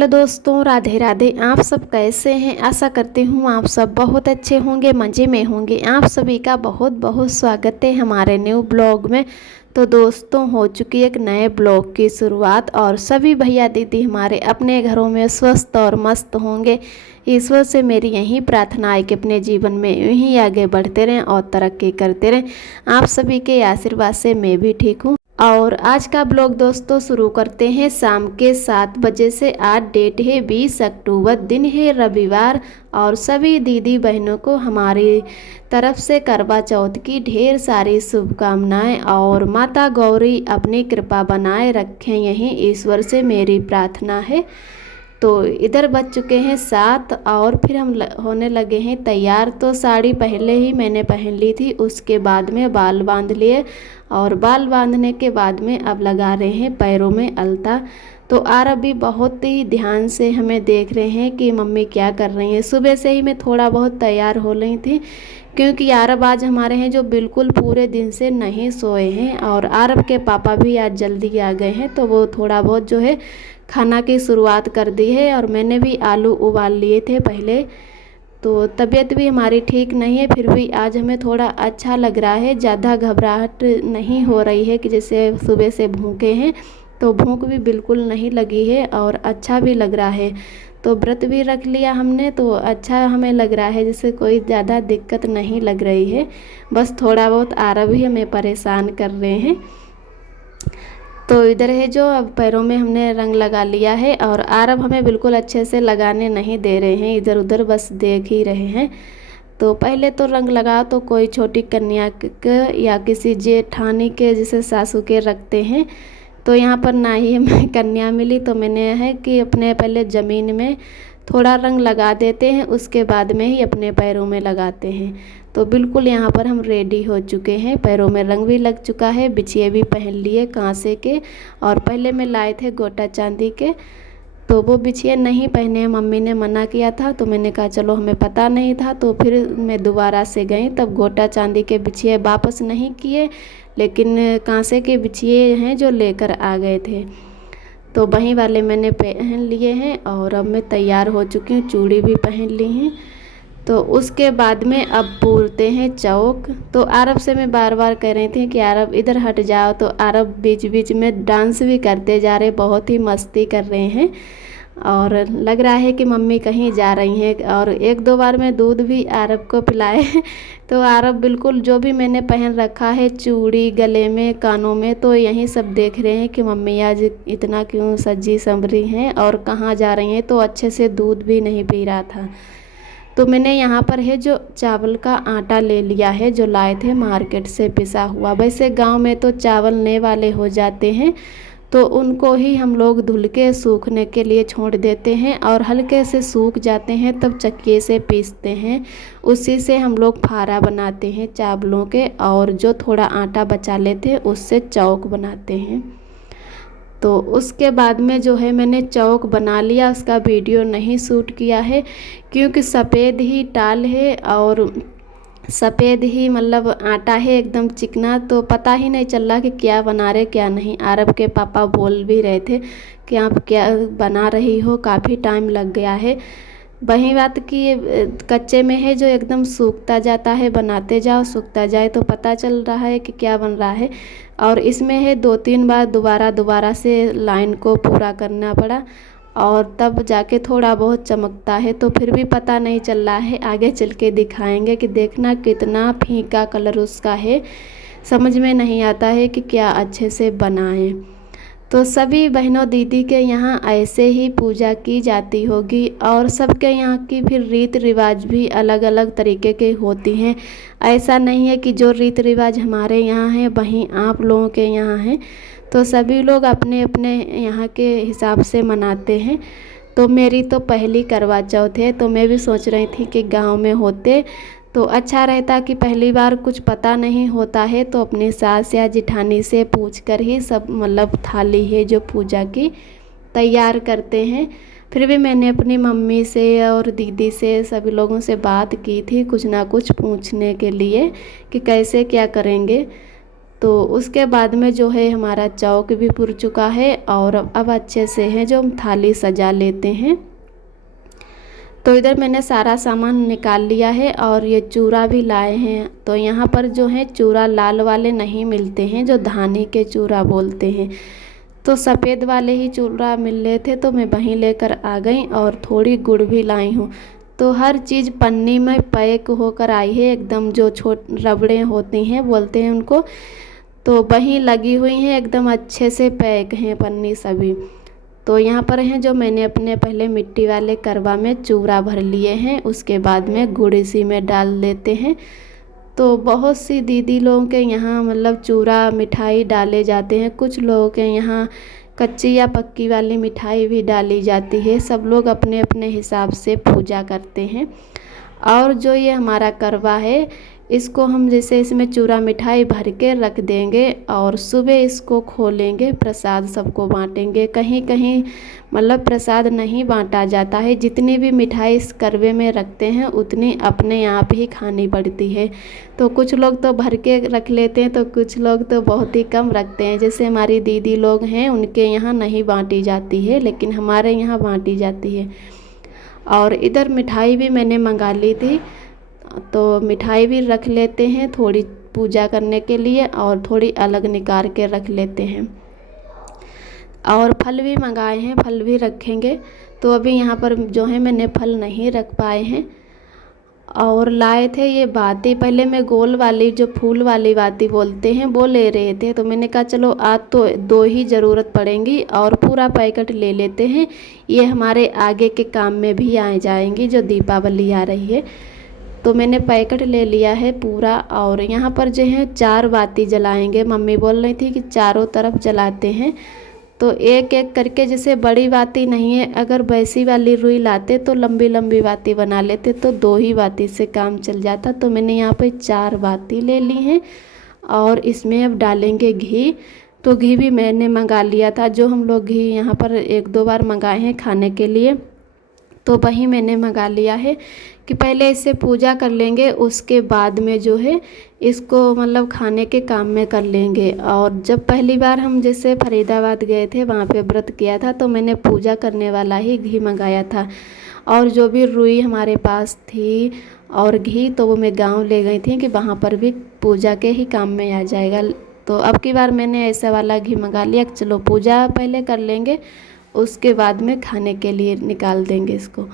Hello दोस्तों, राधे राधे। आप सब कैसे हैं? आशा करती हूँ आप सब बहुत अच्छे होंगे, मज़े में होंगे। आप सभी का बहुत बहुत स्वागत है हमारे न्यू ब्लॉग में। तो दोस्तों, हो चुकी एक नए ब्लॉग की शुरुआत और सभी भैया दीदी हमारे अपने घरों में स्वस्थ और मस्त होंगे। ईश्वर से मेरी यही प्रार्थना है कि अपने जीवन में यूं ही आगे बढ़ते रहें और तरक्की करते रहें। आप सभी के आशीर्वाद से मैं भी ठीक हूँ। और आज का ब्लॉग दोस्तों शुरू करते हैं शाम के 7 बजे से। आज डेट है 20 अक्टूबर, दिन है रविवार। और सभी दीदी बहनों को हमारी तरफ से करवा चौथ की ढेर सारी शुभकामनाएं और माता गौरी अपनी कृपा बनाए रखें, यही ईश्वर से मेरी प्रार्थना है। तो इधर बज चुके हैं 7 और फिर हम होने लगे हैं तैयार। तो साड़ी पहले ही मैंने पहन ली थी, उसके बाद में बाल बांध लिए और बाल बांधने के बाद में अब लगा रहे हैं पैरों में अलता। तो आरब भी बहुत ही ध्यान से हमें देख रहे हैं कि मम्मी क्या कर रही हैं। सुबह से ही मैं थोड़ा बहुत तैयार हो रही थी क्योंकि आरब आज हमारे हैं जो बिल्कुल पूरे दिन से नहीं सोए हैं। और आरब के पापा भी आज जल्दी आ गए हैं, तो वो थोड़ा बहुत जो है खाना की शुरुआत कर दी है। और मैंने भी आलू उबाल लिए थे पहले। तो तबीयत भी हमारी ठीक नहीं है, फिर भी आज हमें थोड़ा अच्छा लग रहा है। ज़्यादा घबराहट नहीं हो रही है कि जैसे सुबह से भूखे हैं, तो भूख भी बिल्कुल नहीं लगी है और अच्छा भी लग रहा है। तो व्रत भी रख लिया हमने, तो अच्छा हमें लग रहा है, जैसे कोई ज़्यादा दिक्कत नहीं लग रही है। बस थोड़ा बहुत आरब ही हमें परेशान कर रहे हैं। तो इधर है जो अब पैरों में हमने रंग लगा लिया है और आरब हमें बिल्कुल अच्छे से लगाने नहीं दे रहे हैं, इधर उधर बस देख ही रहे हैं। तो पहले तो रंग लगा तो कोई छोटी कन्या के या किसी जेठानी के जैसे सासू के रखते हैं। तो यहाँ पर ना ही हमें कन्या मिली, तो मैंने है कि अपने पहले ज़मीन में थोड़ा रंग लगा देते हैं, उसके बाद में ही अपने पैरों में लगाते हैं। तो बिल्कुल यहाँ पर हम रेडी हो चुके हैं, पैरों में रंग भी लग चुका है, बिछिए भी पहन लिए कांसे के। और पहले में लाए थे गोटा चांदी के, तो वो बिछिए नहीं पहने, मम्मी ने मना किया था। तो मैंने कहा चलो, हमें पता नहीं था। तो फिर मैं दोबारा से गई, तब गोटा चांदी के बिछिए वापस नहीं किए, लेकिन कांसे के बिछिए हैं जो लेकर आ गए थे, तो वहीं वाले मैंने पहन लिए हैं। और अब मैं तैयार हो चुकी हूँ, चूड़ी भी पहन ली हैं। तो उसके बाद में अब पूरते हैं चौक। तो आरब से मैं बार बार कह रही थी कि आरब इधर हट जाओ, तो आरब बीच बीच में डांस भी करते जा रहे, बहुत ही मस्ती कर रहे हैं। और लग रहा है कि मम्मी कहीं जा रही हैं। और एक दो बार मैं दूध भी आरब को पिलाए तो आरब बिल्कुल जो भी मैंने पहन रखा है, चूड़ी गले में, कानों में, तो यही सब देख रहे हैं कि मम्मी आज इतना क्यों सजी संवरी हैं और कहाँ जा रही हैं। तो अच्छे से दूध भी नहीं पी रहा था। तो मैंने यहाँ पर है जो चावल का आटा ले लिया है, जो लाए थे मार्केट से पिसा हुआ। वैसे गांव में तो चावल नए वाले हो जाते हैं, तो उनको ही हम लोग धुल के सूखने के लिए छोड़ देते हैं और हल्के से सूख जाते हैं, तब चक्की से पीसते हैं। उसी से हम लोग फारा बनाते हैं चावलों के, और जो थोड़ा आटा बचा लेते हैं उससे चौक बनाते हैं। तो उसके बाद में जो है मैंने चौक बना लिया, उसका वीडियो नहीं शूट किया है क्योंकि सफ़ेद ही टाल है और सफ़ेद ही मतलब आटा है, एकदम चिकना, तो पता ही नहीं चल रहा कि क्या बना रहे क्या नहीं। आरब के पापा बोल भी रहे थे कि आप क्या बना रही हो, काफ़ी टाइम लग गया है। वही बात कि कच्चे में है जो एकदम सूखता जाता है, बनाते जाओ सूखता जाए, तो पता चल रहा है कि क्या बन रहा है। और इसमें है 2-3 बार दोबारा से लाइन को पूरा करना पड़ा और तब जाके थोड़ा बहुत चमकता है। तो फिर भी पता नहीं चल रहा है, आगे चल के दिखाएंगे कि देखना कितना फीका कलर उसका है, समझ में नहीं आता है कि क्या अच्छे से बनाएं। तो सभी बहनों दीदी के यहाँ ऐसे ही पूजा की जाती होगी और सबके यहाँ की फिर रीत रिवाज भी अलग अलग तरीके के होती हैं। ऐसा नहीं है कि जो रीत रिवाज हमारे यहाँ है वहीं आप लोगों के यहाँ है, तो सभी लोग अपने अपने यहाँ के हिसाब से मनाते हैं। तो मेरी तो पहली करवा चौथ है, तो मैं भी सोच रही थी कि गांव में होते तो अच्छा रहता कि पहली बार कुछ पता नहीं होता है, तो अपने सास या जिठानी से पूछकर ही सब मतलब थाली है जो पूजा की तैयार करते हैं। फिर भी मैंने अपनी मम्मी से और दीदी से सभी लोगों से बात की थी कुछ ना कुछ पूछने के लिए कि कैसे क्या करेंगे। तो उसके बाद में जो है हमारा चौक भी पुर चुका है और अब अच्छे से है जो हम थाली सजा लेते हैं। तो इधर मैंने सारा सामान निकाल लिया है और ये चूड़ा भी लाए हैं। तो यहाँ पर जो है चूड़ा लाल वाले नहीं मिलते हैं, जो धानी के चूड़ा बोलते हैं, तो सफ़ेद वाले ही चूड़ा मिल रहे थे, तो मैं वहीं लेकर आ गई और थोड़ी गुड़ भी लाई हूँ। तो हर चीज़ पन्नी में पैक होकर आई है एकदम, जो रबड़े होती हैं बोलते हैं उनको, तो वहीं लगी हुई हैं एकदम अच्छे से पैक हैं पन्नी सभी। तो यहाँ पर हैं जो मैंने अपने पहले मिट्टी वाले करवा में चूड़ा भर लिए हैं, उसके बाद में गुड़ इसी में डाल देते हैं। तो बहुत सी दीदी लोगों के यहाँ मतलब चूड़ा मिठाई डाले जाते हैं, कुछ लोगों के यहाँ कच्ची या पक्की वाली मिठाई भी डाली जाती है। सब लोग अपने अपने हिसाब से पूजा करते हैं। और जो ये हमारा करवा है, इसको हम जैसे इसमें चूड़ा मिठाई भर के रख देंगे और सुबह इसको खोलेंगे, प्रसाद सबको बांटेंगे। कहीं कहीं मतलब प्रसाद नहीं बांटा जाता है, जितनी भी मिठाई इस करवे में रखते हैं उतनी अपने आप ही खानी पड़ती है। तो कुछ लोग तो भर के रख लेते हैं, तो कुछ लोग तो बहुत ही कम रखते हैं। जैसे हमारी दीदी लोग हैं, उनके यहाँ नहीं बांटी जाती है, लेकिन हमारे यहाँ बांटी जाती है। और इधर मिठाई भी मैंने मंगा ली थी, तो मिठाई भी रख लेते हैं थोड़ी पूजा करने के लिए और थोड़ी अलग निकाल के रख लेते हैं। और फल भी मंगाए हैं, फल भी रखेंगे। तो अभी यहाँ पर जो है मैंने फल नहीं रख पाए हैं। और लाए थे ये बाती, पहले मैं गोल वाली जो फूल वाली बाती बोलते हैं वो ले रहे थे, तो मैंने कहा चलो आज तो 2 ही ज़रूरत पड़ेंगी और पूरा पैकेट ले लेते हैं, ये हमारे आगे के काम में भी आ जाएंगी जो दीपावली आ रही है। तो मैंने पैकेट ले लिया है पूरा। और यहाँ पर जो है 4 बाती जलाएंगे, मम्मी बोल रही थी कि चारों तरफ जलाते हैं। तो एक एक करके, जैसे बड़ी बाती नहीं है, अगर वैसी वाली रुई लाते तो लंबी लंबी बाती बना लेते, तो 2 ही बाती से काम चल जाता। तो मैंने यहाँ पे 4 बाती ले ली हैं और इसमें अब डालेंगे घी। तो घी भी मैंने मंगा लिया था, जो हम लोग घी यहाँ पर 1-2 बार मंगाए हैं खाने के लिए, तो वही मैंने मंगा लिया है कि पहले इससे पूजा कर लेंगे, उसके बाद में जो है इसको मतलब खाने के काम में कर लेंगे। और जब पहली बार हम जैसे फरीदाबाद गए थे, वहाँ पे व्रत किया था, तो मैंने पूजा करने वाला ही घी मंगाया था। और जो भी रुई हमारे पास थी और घी, तो वो मैं गांव ले गई थी कि वहाँ पर भी पूजा के ही काम में आ जाएगा। तो अब की बार मैंने ऐसा वाला घी मंगा लिया, चलो पूजा पहले कर लेंगे, उसके बाद में खाने के लिए निकाल देंगे इसको।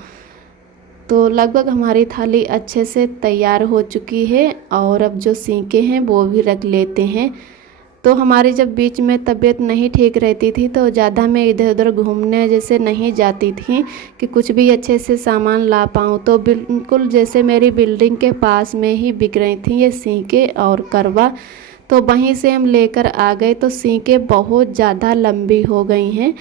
तो लगभग हमारी थाली अच्छे से तैयार हो चुकी है और अब जो सींके हैं वो भी रख लेते हैं। तो हमारी जब बीच में तबीयत नहीं ठीक रहती थी, तो ज़्यादा मैं इधर उधर घूमने जैसे नहीं जाती थी कि कुछ भी अच्छे से सामान ला पाऊँ। तो बिल्कुल जैसे मेरी बिल्डिंग के पास में ही बिक रही थी ये सींके और करवा, तो वहीं से हम लेकर आ गए। तो सींके बहुत ज़्यादा लंबी हो गई हैं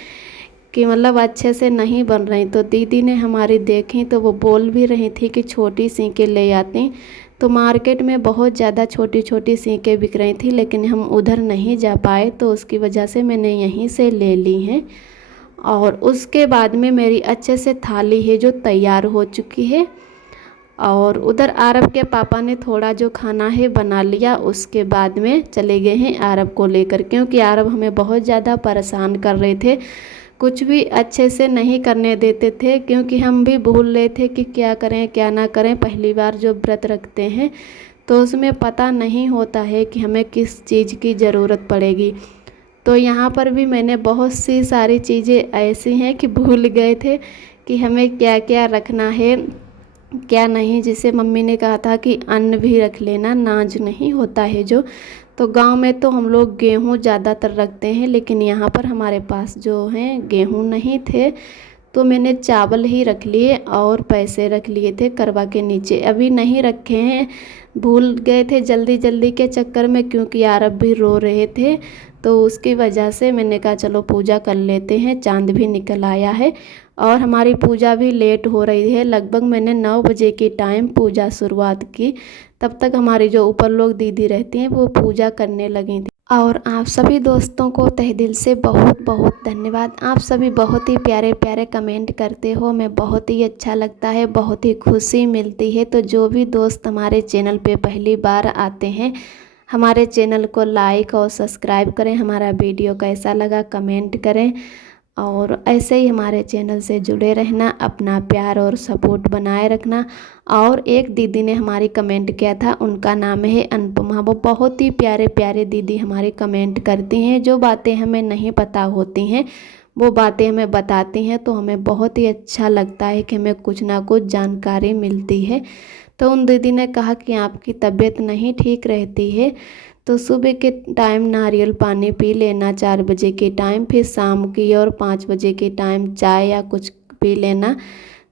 कि मतलब अच्छे से नहीं बन रही। तो दीदी ने हमारी देखी, तो वो बोल भी रही थी कि छोटी सींके ले आती। तो मार्केट में बहुत ज़्यादा छोटी छोटी सींके बिक रही थी, लेकिन हम उधर नहीं जा पाए, तो उसकी वजह से मैंने यहीं से ले ली हैं। और उसके बाद में मेरी अच्छे से थाली है जो तैयार हो चुकी है। और उधर आरब के पापा ने थोड़ा जो खाना है बना लिया, उसके बाद में चले गए हैं आरब को लेकर, क्योंकि आरब हमें बहुत ज़्यादा परेशान कर रहे थे, कुछ भी अच्छे से नहीं करने देते थे, क्योंकि हम भी भूल रहे थे कि क्या करें क्या ना करें। पहली बार जो व्रत रखते हैं तो उसमें पता नहीं होता है कि हमें किस चीज़ की ज़रूरत पड़ेगी। तो यहाँ पर भी मैंने बहुत सी सारी चीज़ें ऐसी हैं कि भूल गए थे कि हमें क्या क्या रखना है क्या नहीं। जैसे मम्मी ने कहा था कि अन्न भी रख लेना, नाज नहीं होता है जो। तो गांव में तो हम लोग गेहूँ ज़्यादातर रखते हैं, लेकिन यहाँ पर हमारे पास जो हैं गेहूँ नहीं थे, तो मैंने चावल ही रख लिए और पैसे रख लिए थे करवा के नीचे। अभी नहीं रखे हैं, भूल गए थे जल्दी जल्दी के चक्कर में, क्योंकि आरब भी रो रहे थे, तो उसकी वजह से मैंने कहा चलो पूजा कर लेते हैं। चांद भी निकल आया है और हमारी पूजा भी लेट हो रही है। लगभग मैंने 9 बजे की टाइम पूजा शुरुआत की, तब तक हमारी जो ऊपर लोग दीदी रहती हैं वो पूजा करने लगी थी। और आप सभी दोस्तों को तहे दिल से बहुत बहुत धन्यवाद। आप सभी बहुत ही प्यारे प्यारे कमेंट करते हो, मैं बहुत ही अच्छा लगता है, बहुत ही खुशी मिलती है। तो जो भी दोस्त हमारे चैनल पे पहली बार आते हैं, हमारे चैनल को लाइक और सब्सक्राइब करें। हमारा वीडियो कैसा लगा कमेंट करें और ऐसे ही हमारे चैनल से जुड़े रहना, अपना प्यार और सपोर्ट बनाए रखना। और एक दीदी ने हमारी कमेंट किया था, उनका नाम है अनुपमा। वो बहुत ही प्यारे प्यारे दीदी हमारी कमेंट करती हैं, जो बातें हमें नहीं पता होती हैं वो बातें हमें बताती हैं, तो हमें बहुत ही अच्छा लगता है कि हमें कुछ ना कुछ जानकारी मिलती है। तो उन दीदी ने कहा कि आपकी तबीयत नहीं ठीक रहती है तो सुबह के टाइम नारियल पानी पी लेना 4 बजे के टाइम, फिर शाम की और 5 बजे के टाइम चाय या कुछ पी लेना।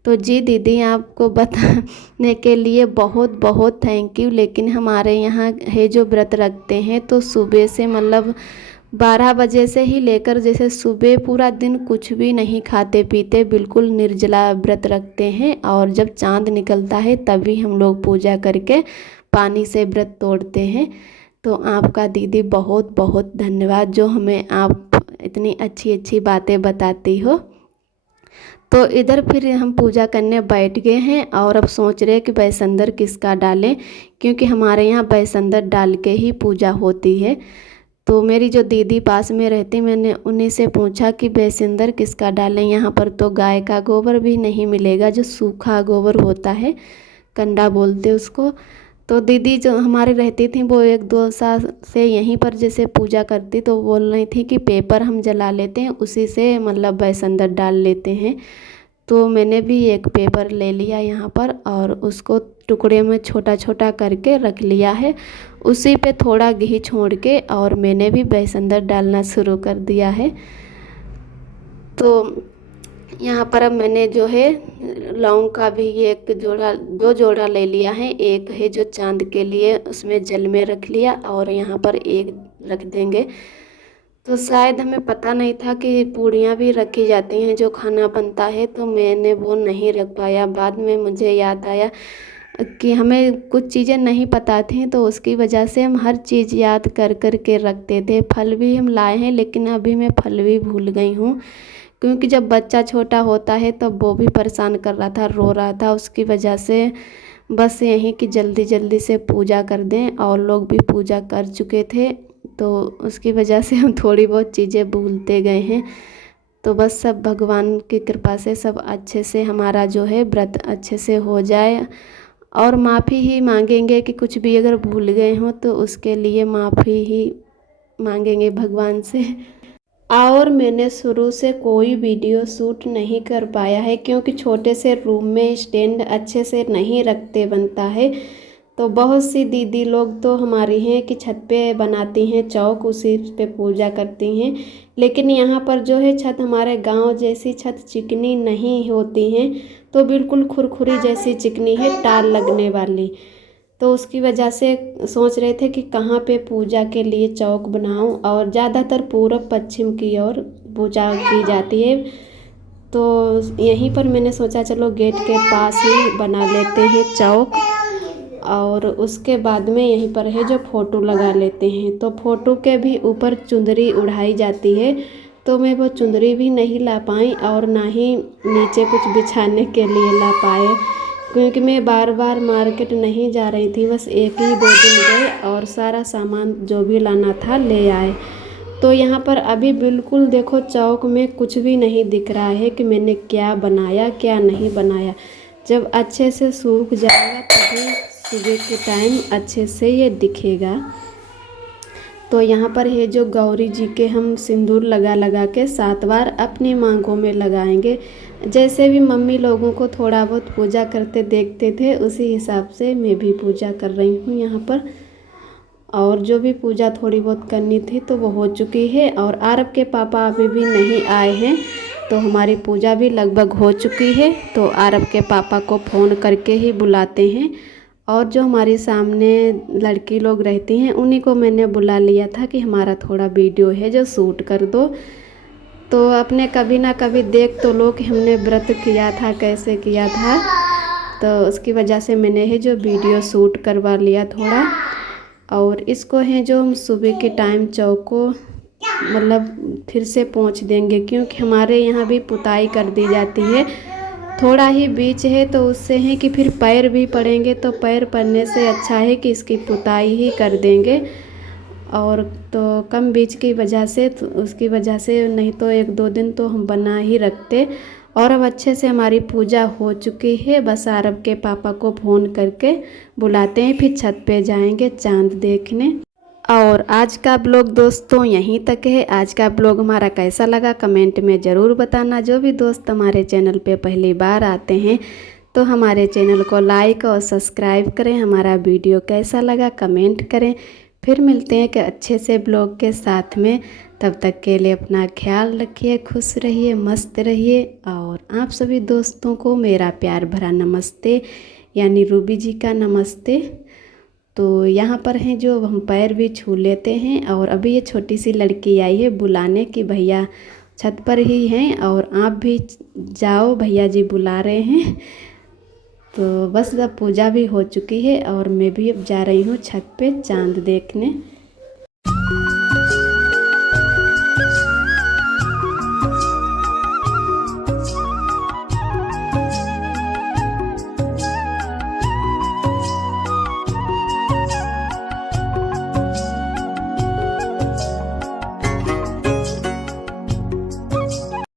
तो जी दीदी, आपको बताने के लिए बहुत बहुत थैंक यू। लेकिन हमारे यहाँ है जो व्रत रखते हैं तो सुबह से मतलब 12 बजे से ही लेकर जैसे सुबह पूरा दिन कुछ भी नहीं खाते पीते, बिल्कुल निर्जला व्रत रखते हैं। और जब चांद निकलता है तभी हम लोग पूजा करके पानी से व्रत तोड़ते हैं। तो आपका दीदी बहुत बहुत धन्यवाद, जो हमें आप इतनी अच्छी अच्छी बातें बताती हो। तो इधर फिर हम पूजा करने बैठ गए हैं और अब सोच रहे हैं कि बैसंदर किसका डालें, क्योंकि हमारे यहाँ बैसंदर डाल के ही पूजा होती है। तो मेरी जो दीदी पास में रहती, मैंने उन्हीं से पूछा कि बैसंदर किसका डालें। यहाँ पर तो गाय का गोबर भी नहीं मिलेगा, जो सूखा गोबर होता है, कंडा बोलते उसको। तो दीदी जो हमारे रहती थी वो 1-2 साल से यहीं पर जैसे पूजा करती, तो बोल रही थी कि पेपर हम जला लेते हैं, उसी से मतलब बैसंदर डाल लेते हैं। तो मैंने भी एक पेपर ले लिया यहाँ पर और उसको टुकड़े में छोटा छोटा करके रख लिया है। उसी पे थोड़ा घी छोड़ के और मैंने भी बैसंदर डालना शुरू कर दिया है। तो यहाँ पर अब मैंने जो है लौंग का भी एक जोड़ा 2 जोड़ा ले लिया है। एक है जो चांद के लिए, उसमें जल में रख लिया और यहाँ पर एक रख देंगे। तो शायद हमें पता नहीं था कि पूड़ियाँ भी रखी जाती हैं जो खाना बनता है, तो मैंने वो नहीं रख पाया। बाद में मुझे याद आया कि हमें कुछ चीज़ें नहीं पता थी, तो उसकी वजह से हम हर चीज़ याद कर कर के रखते थे। फल भी हम लाए हैं, लेकिन अभी मैं फल भी भूल गई हूँ, क्योंकि जब बच्चा छोटा होता है तब वो भी परेशान कर रहा था, रो रहा था। उसकी वजह से बस यही कि जल्दी जल्दी से पूजा कर दें, और लोग भी पूजा कर चुके थे, तो उसकी वजह से हम थोड़ी बहुत चीज़ें भूलते गए हैं। तो बस सब भगवान की कृपा से सब अच्छे से हमारा जो है व्रत अच्छे से हो जाए। और माफ़ी ही मांगेंगे कि कुछ भी अगर भूल गए हों तो उसके लिए माफ़ी ही मांगेंगे भगवान से। और मैंने शुरू से कोई वीडियो शूट नहीं कर पाया है, क्योंकि छोटे से रूम में स्टैंड अच्छे से नहीं रखते बनता है। तो बहुत सी दीदी लोग तो हमारी हैं कि छत पे बनाती हैं चौक, उसी पे पूजा करती हैं। लेकिन यहाँ पर जो है छत हमारे गांव जैसी छत चिकनी नहीं होती हैं, तो बिल्कुल खुरखुरी जैसी चिकनी है, टाल लगने वाली। तो उसकी वजह से सोच रहे थे कि कहाँ पे पूजा के लिए चौक बनाऊं, और ज़्यादातर पूरब पश्चिम की ओर पूजा की जाती है। तो यहीं पर मैंने सोचा चलो गेट के पास ही बना लेते हैं चौक, और उसके बाद में यहीं पर है जो फ़ोटो लगा लेते हैं। तो फ़ोटो के भी ऊपर चुंदरी उड़ाई जाती है, तो मैं वो चुंदरी भी नहीं ला पाई और ना ही नीचे कुछ बिछाने के लिए ला पाए, क्योंकि मैं बार बार मार्केट नहीं जा रही थी, बस 1 ही 2 दिन गए और सारा सामान जो भी लाना था ले आए। तो यहाँ पर अभी बिल्कुल देखो चौक में कुछ भी नहीं दिख रहा है कि मैंने क्या बनाया क्या नहीं बनाया। जब अच्छे से सूख जाएगा तभी सुबह के टाइम अच्छे से ये दिखेगा। तो यहाँ पर है जो गौरी जी के हम सिंदूर लगा लगा के 7 बार अपनी मांगों में लगाएंगे। जैसे भी मम्मी लोगों को थोड़ा बहुत पूजा करते देखते थे, उसी हिसाब से मैं भी पूजा कर रही हूँ यहाँ पर। और जो भी पूजा थोड़ी बहुत करनी थी तो वो हो चुकी है। और आरब के पापा अभी भी नहीं आए हैं, तो हमारी पूजा भी लगभग हो चुकी है। तो आरब के पापा को फ़ोन करके ही बुलाते हैं। और जो हमारी सामने लड़की लोग रहती हैं उन्हीं को मैंने बुला लिया था कि हमारा थोड़ा वीडियो है जो शूट कर दो। तो अपने कभी ना कभी देख तो लो कि हमने व्रत किया था, कैसे किया था। तो उसकी वजह से मैंने है जो वीडियो शूट करवा लिया थोड़ा। और इसको है जो हम सुबह के टाइम चौक को मतलब फिर से पोंछ देंगे, क्योंकि हमारे यहाँ भी पुताई कर दी जाती है। थोड़ा ही बीच है तो उससे है कि फिर पैर भी पड़ेंगे, तो पैर पड़ने से अच्छा है कि इसकी पुताई ही कर देंगे। और तो कम बीज की वजह से, तो उसकी वजह से नहीं तो 1-2 दिन तो हम बना ही रखते। और अब अच्छे से हमारी पूजा हो चुकी है। बस आरब के पापा को फ़ोन करके बुलाते हैं, फिर छत पे जाएंगे चांद देखने। और आज का ब्लॉग दोस्तों यहीं तक है। आज का ब्लॉग हमारा कैसा लगा कमेंट में ज़रूर बताना। जो भी दोस्त हमारे चैनल पे पहली बार आते हैं तो हमारे चैनल को लाइक और सब्सक्राइब करें। हमारा वीडियो कैसा लगा कमेंट करें। फिर मिलते हैं कि अच्छे से ब्लॉग के साथ में। तब तक के लिए अपना ख्याल रखिए, खुश रहिए, मस्त रहिए। और आप सभी दोस्तों को मेरा प्यार भरा नमस्ते, यानी रूबी जी का नमस्ते। तो यहाँ पर हैं जो हम पैर भी छू लेते हैं। और अभी ये छोटी सी लड़की आई है बुलाने की, भैया छत पर ही हैं और आप भी जाओ, भैया जी बुला रहे हैं। तो बस अब पूजा भी हो चुकी है और मैं भी अब जा रही हूँ छत पे चांद देखने।